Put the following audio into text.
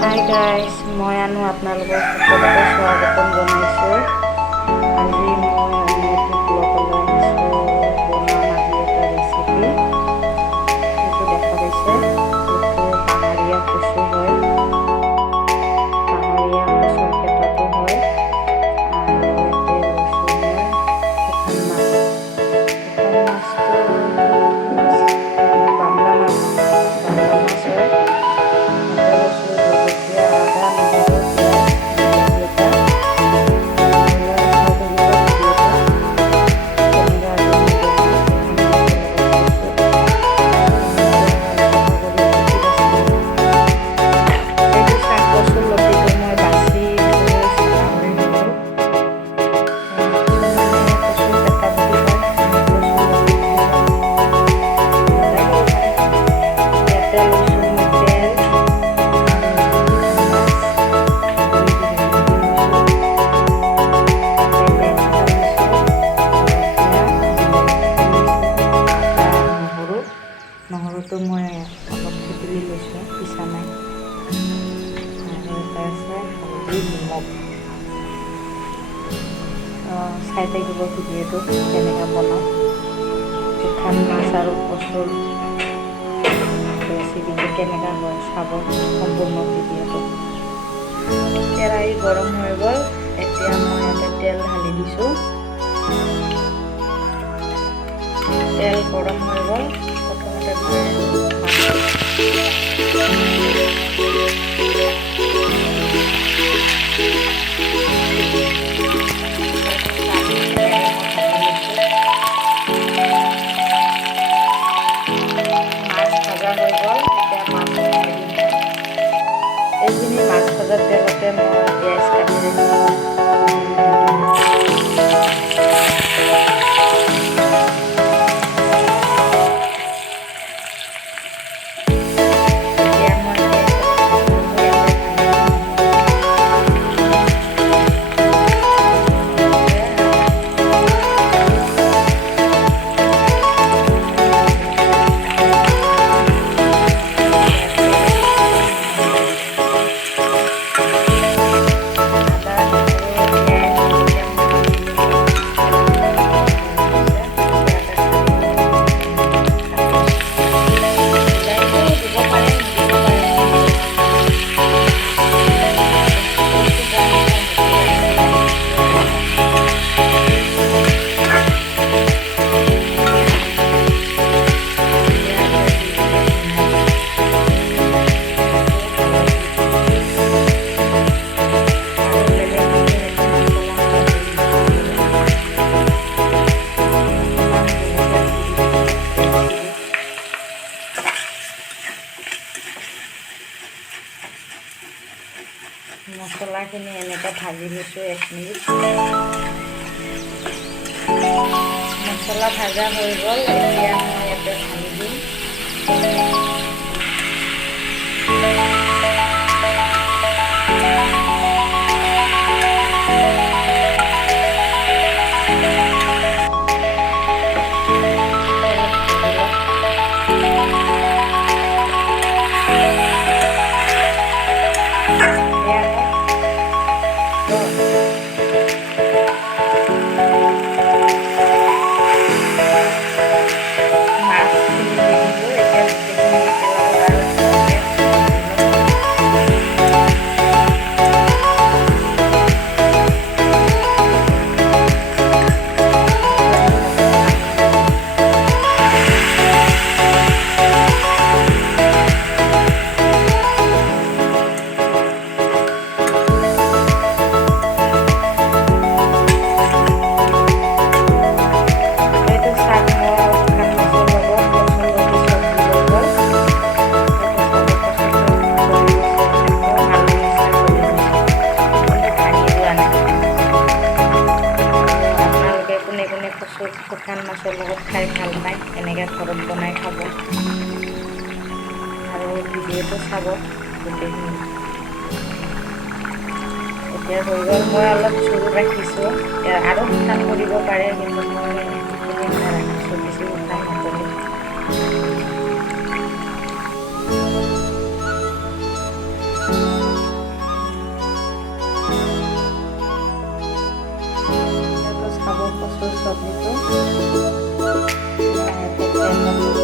Hi guys, মই আনো আপোনালোকক সকলোকে স্বাগতম জনাইছোঁ। আজি মই নতুন ব্লগলৈ আহিছোঁ বনোৱা মাটি এটা ৰেচিপি। এইটো দেখা পাইছে, এইটো পাহাৰীয়া কচু হয়, পাহাৰীয়া কচুৰ পেটাটো হয়। আৰু ইয়াতে লৈছোঁ মই শুকান মাছ। শুকান মাছটো বাংলা মাছ হয়। নহৰুটো মই অলপ থেতেলি লৈছোঁ, পিছা নাই। আৰু এটা আছে হালধি, নিমখ। চাই থাকিব ভিডিঅ'টো কেনেকৈ বনাওঁ। শুকান মাছ আৰু কচুৰ ৰেচিপিটো কেনেকৈ হয় চাব সম্পূৰ্ণ ভিডিঅ'টো। কেৰাহী গৰম হৈ গ'ল, এতিয়া মই ইয়াতে তেল ঢালি দিছোঁ। তেল গৰম হৈ গ'ল, প্ৰথমতে মই এইখিনি মাছ ভজাৰ তেলতে মই পিঁয়াজ কাটি ৰাখিছোঁ। মছলাখিনি এনেকৈ ভাজি লৈছোঁ 1 মিনিট। মছলা ভাজা হৈ গ'ল, এতিয়া মই ইয়াতে ঢালি দিম। শুকান মাছৰ লগত খাই ভাল পায়, এনেকৈ ঘৰত বনাই খাব আৰু ভিডিঅ'টো চাব গোটেইখিনি। এতিয়া হৈ গ'ল, মই অলপ চুৰু ৰাখিছোঁ, আৰু শুকান কৰিব পাৰে, কিন্তু মই ৰাখিছোঁ, বেছি শুকান নকৰোঁ। চব্জিটো। মই ইয়াতে তেল